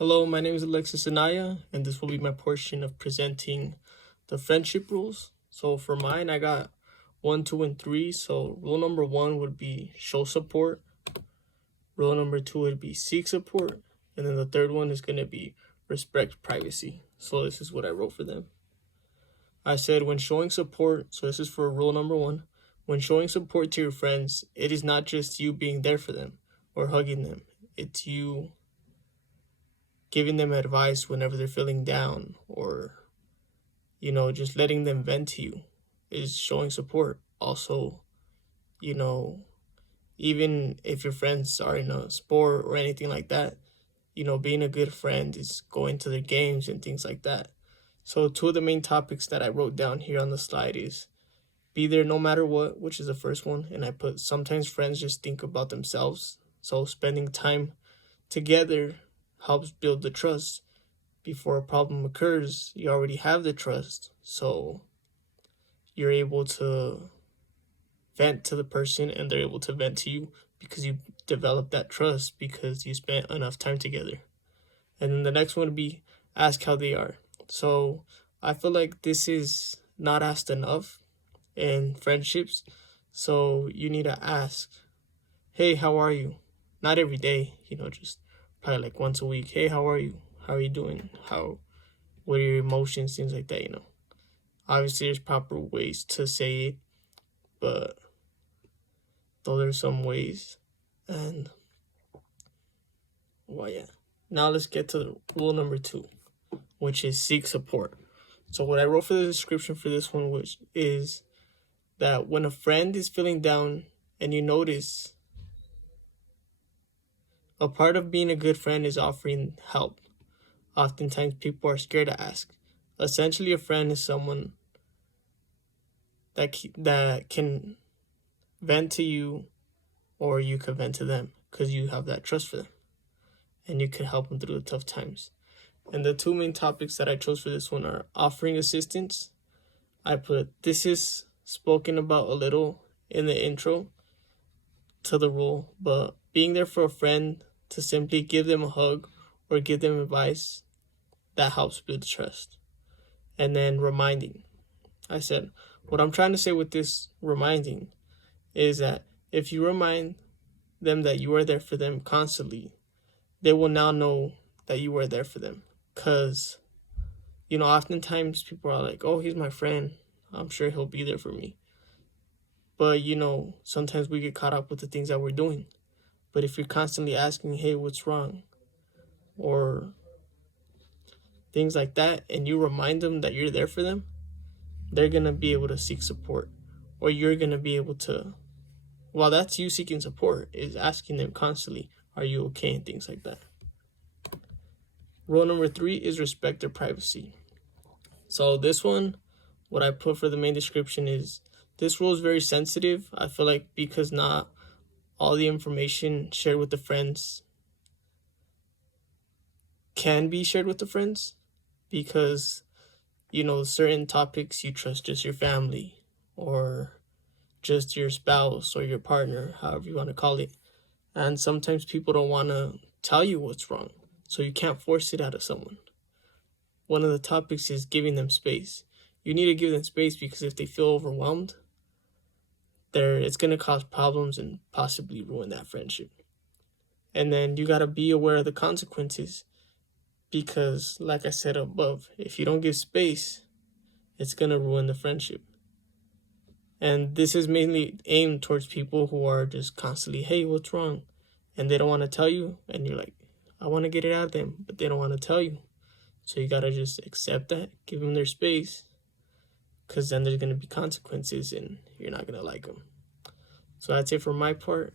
Hello, my name is Alexis Anaya, and this will be my portion of presenting the friendship rules. So for mine, I got one, two, and three. So rule number one would be show support. Rule number two would be seek support. And then the third one is going to be respect privacy. So this is what I wrote for them. I said when showing support, so this is for rule number one, when showing support to your friends, it is not just you being there for them or hugging them. It's you giving them advice whenever they're feeling down, or just letting them vent to you is showing support. Also, you know even if your friends are in a sport or anything like that, being a good friend is going to their games and things like that. So two of the main topics that I wrote down here on the slide is be there no matter what, which is the first one, and I put sometimes friends just think about themselves, so spending time together helps build the trust. Before a problem occurs, you already have the trust. So you're able to vent to the person and they're able to vent to you because you developed that trust because you spent enough time together. And then the next one would be ask how they are. So I feel like this is not asked enough in friendships. So you need to ask, hey, how are you? Not every day, just probably like once a week. Hey, how are you? How are you doing? What are your emotions? Things like that. Obviously, there's proper ways to say it, but those are some ways. And well, yeah. Now let's get to rule number two, which is seek support. So what I wrote for the description for this one is that when a friend is feeling down and you notice, a part of being a good friend is offering help. Oftentimes people are scared to ask. Essentially, a friend is someone that can vent to you, or you can vent to them because you have that trust for them and you can help them through the tough times. And the two main topics that I chose for this one are offering assistance. I put this is spoken about a little in the intro to the rule, but being there for a friend to simply give them a hug or give them advice, that helps build trust. And then reminding. I said, what I'm trying to say with this reminding is that if you remind them that you are there for them constantly, they will now know that you are there for them. Because, oftentimes people are like, oh, he's my friend, I'm sure he'll be there for me. But, sometimes we get caught up with the things that we're doing. But if you're constantly asking, hey, what's wrong? Or things like that, and you remind them that you're there for them, they're going to be able to seek support. Or you're going to be able to, while that's you seeking support, is asking them constantly, are you okay? And things like that. Rule number three is respect their privacy. So this one, what I put for the main description is this rule is very sensitive. I feel like because not all the information shared with the friends can be shared with the friends, because certain topics you trust just your family or just your spouse or your partner, however you want to call it. And sometimes people don't want to tell you what's wrong, so you can't force it out of someone. One of the topics is giving them space. You need to give them space because if they feel overwhelmed, it's going to cause problems and possibly ruin that friendship. And then you got to be aware of the consequences, because like I said above, if you don't give space, it's going to ruin the friendship. And this is mainly aimed towards people who are just constantly, hey, what's wrong? And they don't want to tell you. And you're like, I want to get it out of them, but they don't want to tell you. So you got to just accept that, give them their space, because then there's going to be consequences and you're not going to like them. So that's it for my part.